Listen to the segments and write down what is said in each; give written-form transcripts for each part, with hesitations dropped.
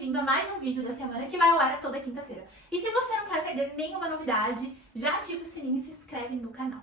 bem-vindo a mais um vídeo da semana que vai ao ar toda quinta-feira. E se você não quer perder nenhuma novidade, já ativa o sininho e se inscreve no canal.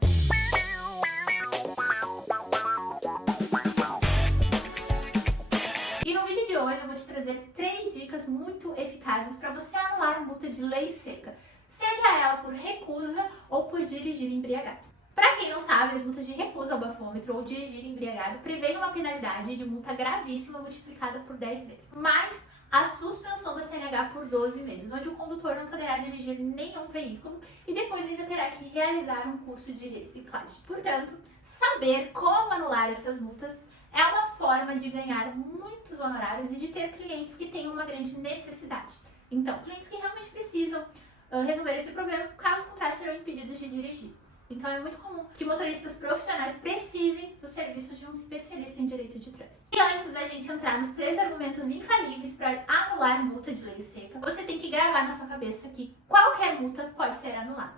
E no vídeo de hoje eu vou te trazer 3 dicas muito eficazes para você anular multa de lei seca, seja ela por recusa ou por dirigir embriagado. Para quem não sabe, as multas de recusa ao bafômetro ou dirigir embriagado prevêem uma penalidade de multa gravíssima multiplicada por 10 vezes, mais a suspensão da CNH por 12 meses, onde o condutor não poderá dirigir nenhum veículo e depois ainda terá que realizar um curso de reciclagem. Portanto, saber como anular essas multas é uma forma de ganhar muitos honorários e de ter clientes que tenham uma grande necessidade. Então, clientes que realmente precisam resolver esse problema, caso contrário serão impedidos de dirigir. Então é muito comum que motoristas profissionais precisem dos serviços de um especialista em direito de trânsito. E antes da gente entrar nos 3 argumentos infalíveis para anular multa de lei seca, você tem que gravar na sua cabeça que qualquer multa pode ser anulada.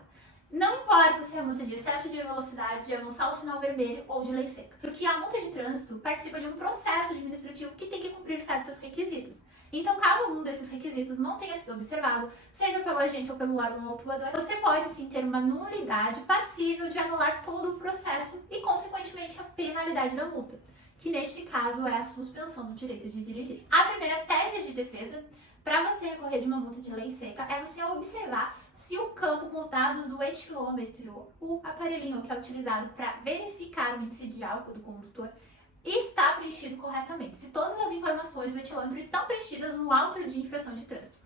Não importa se é multa de excesso de velocidade, de avançar o sinal vermelho ou de lei seca, porque a multa de trânsito participa de um processo administrativo que tem que cumprir certos requisitos. Então, caso algum desses requisitos não tenha sido observado, seja pelo agente ou pelo órgão autuador, você pode sim ter uma nulidade passível de anular todo o processo e, consequentemente, a penalidade da multa, que neste caso é a suspensão do direito de dirigir. A primeira tese de defesa para você recorrer de uma multa de lei seca é você observar se o campo com os dados do etilômetro, o aparelhinho que é utilizado para verificar o índice de álcool do condutor, está preenchido corretamente. Se todas as informações do etilômetro estão preenchidas no auto de infração de trânsito.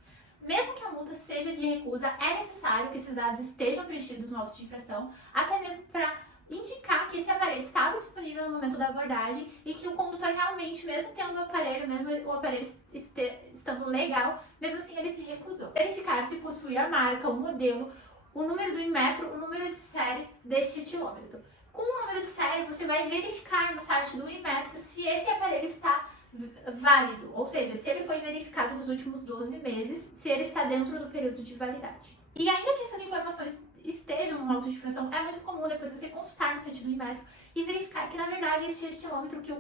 Mesmo que a multa seja de recusa, é necessário que esses dados estejam preenchidos no auto de infração, até mesmo para indicar que esse aparelho estava disponível no momento da abordagem e que o condutor realmente, mesmo tendo o aparelho, mesmo o aparelho estando legal, mesmo assim ele se recusou. Verificar se possui a marca, o modelo, o número do Inmetro, o número de série deste etilômetro. Com o número de série, você vai verificar no site do Inmetro se esse aparelho está válido, ou seja, se ele foi verificado nos últimos 12 meses, se ele está dentro do período de validade. E ainda que essas informações estejam no auto de infração, é muito comum depois você consultar no site do Inmetro e verificar que, na verdade, este estilômetro que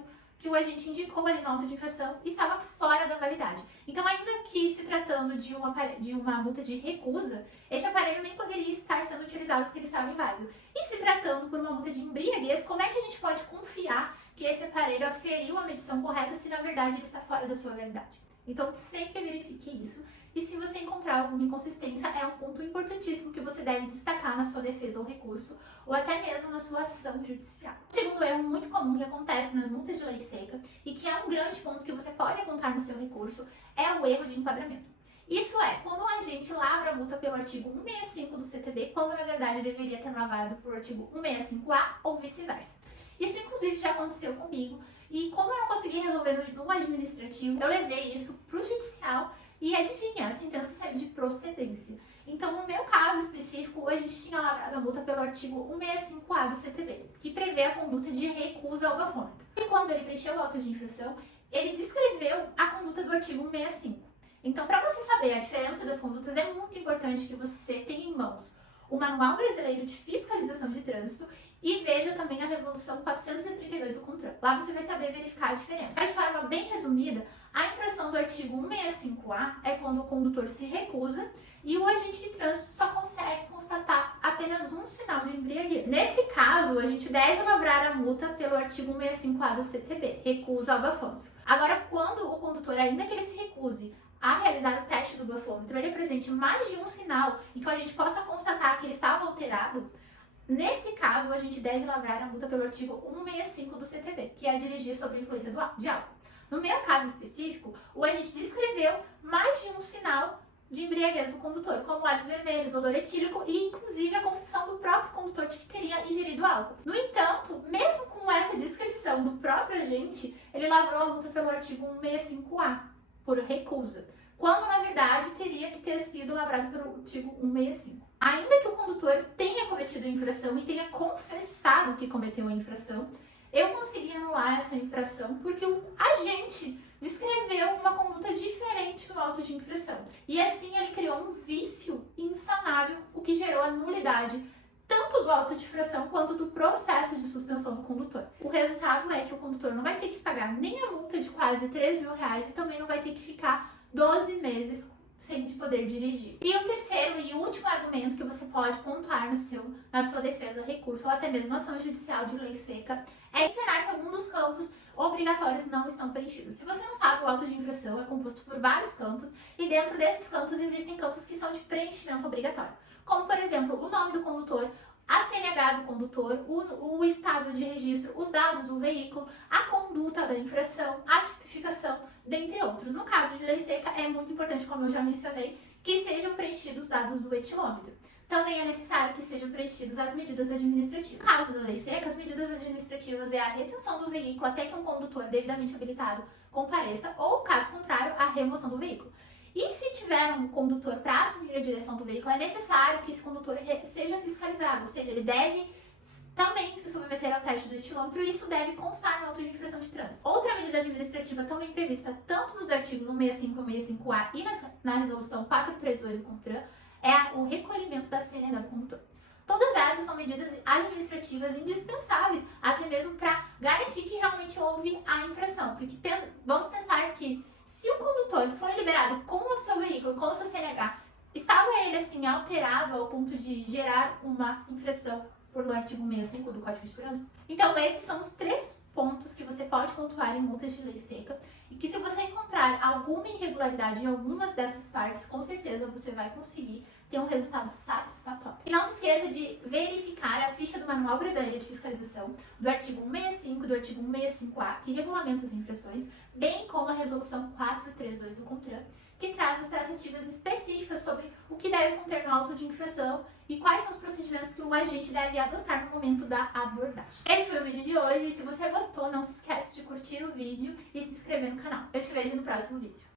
o agente indicou ali no auto de infração estava fora da validade. Então, ainda que se tratando de uma multa de recusa, este aparelho nem poderia estar sendo utilizado porque ele estava inválido. E se tratando por uma multa de embriaguez, como é que a gente pode confiar que esse aparelho aferiu a medição correta se na verdade ele está fora da sua validade? Então, sempre verifique isso. E se você encontrar alguma inconsistência, é um ponto importantíssimo que você deve destacar na sua defesa ou recurso, ou até mesmo na sua ação judicial. O segundo erro muito comum que acontece nas multas de lei seca, e que é um grande ponto que você pode apontar no seu recurso, é o erro de enquadramento. Isso é, quando o agente lavra a multa pelo artigo 165 do CTB, quando na verdade deveria ter lavrado pelo artigo 165A ou vice-versa. Isso inclusive já aconteceu comigo, e como eu consegui resolver no administrativo, eu levei isso para o judicial. E adivinha, a sentença saiu de procedência. Então, no meu caso específico, a gente tinha lavrado a multa pelo artigo 165A do CTB, que prevê a conduta de recusa ao bafômetro. E quando ele preencheu o auto de infração, ele descreveu a conduta do artigo 165. Então, para você saber a diferença das condutas, é muito importante que você tenha em mãos o Manual Brasileiro de Fiscalização de Trânsito e veja também a Resolução 432 do CONTRAN. Lá você vai saber verificar a diferença. Mas de forma bem resumida, a infração do artigo 165A é quando o condutor se recusa e o agente de trânsito só consegue constatar apenas um sinal de embriaguez. Nesse caso, a gente deve lavrar a multa pelo artigo 165A do CTB, recusa ao bafômetro. Agora, quando o condutor, ainda que ele se recuse a realizar o teste do bafômetro, ele apresente mais de um sinal em que a gente possa constatar que ele estava alterado, nesse caso, a gente deve lavrar a multa pelo artigo 165 do CTB, que é dirigir sob influência de álcool. No meu caso específico, o agente descreveu mais de um sinal de embriaguez do condutor, como olhos vermelhos, odor etílico e inclusive a confissão do próprio condutor de que teria ingerido álcool. No entanto, mesmo com essa descrição do próprio agente, ele lavrou a multa pelo artigo 165A, por recusa, quando na verdade teria que ter sido lavrado pelo artigo 165. Ainda que o condutor tenha cometido a infração e tenha confessado que cometeu a infração, eu consegui anular essa infração porque o agente descreveu uma conduta diferente no auto de infração. E assim ele criou um vício insanável, o que gerou a nulidade tanto do auto de infração quanto do processo de suspensão do condutor. O resultado é que o condutor não vai ter que pagar nem a multa de quase R$3.000 e também não vai ter que ficar 12 meses sem te poder dirigir. E o terceiro e último argumento que você pode pontuar na sua defesa, recurso ou até mesmo ação judicial de lei seca é ensinar se algum dos campos obrigatórios não estão preenchidos. Se você não sabe, o auto de infração é composto por vários campos e dentro desses campos existem campos que são de preenchimento obrigatório, como por exemplo o nome do condutor, a CNH do condutor, o estado de registro, os dados do veículo, a conduta da infração, a tipificação, dentre outros. No caso de lei seca, é muito importante, como eu já mencionei, que sejam preenchidos os dados do etilômetro. Também é necessário que sejam preenchidas as medidas administrativas. No caso da lei seca, as medidas administrativas é a retenção do veículo até que um condutor devidamente habilitado compareça, ou, caso contrário, a remoção do veículo. E se tiver um condutor para assumir a direção do veículo, é necessário que esse condutor seja fiscalizado, ou seja, ele deve também se submeter ao teste do etilômetro e isso deve constar no auto de infração de trânsito. Outra medida administrativa também prevista tanto nos artigos 165 e 165A e na resolução 432 do CONTRAN é o recolhimento da CNH do condutor. Todas essas são medidas administrativas indispensáveis, até mesmo para garantir que realmente houve a infração, porque vamos pensar que se o condutor foi liberado com o seu veículo, com o seu CNH, estava ele assim alterado ao ponto de gerar uma infração por no artigo 65 do Código de Trânsito? Então esses são os 3 pontos que você pode pontuar em multas de lei seca e que se você encontrar alguma irregularidade em algumas dessas partes, com certeza você vai conseguir ter um resultado satisfatório. E não se esqueça de verificar a ficha do Manual Brasileiro de Fiscalização, do artigo 165 e do artigo 165A, que regulamenta as infrações, bem como a resolução 432 do CONTRAN, que traz as tratativas específicas sobre o que deve conter no auto de infração e quais são os procedimentos que o agente deve adotar no momento da abordagem. Esse foi o vídeo de hoje. Se você gostou, não se esqueça de curtir o vídeo e se inscrever no canal. Eu te vejo no próximo vídeo.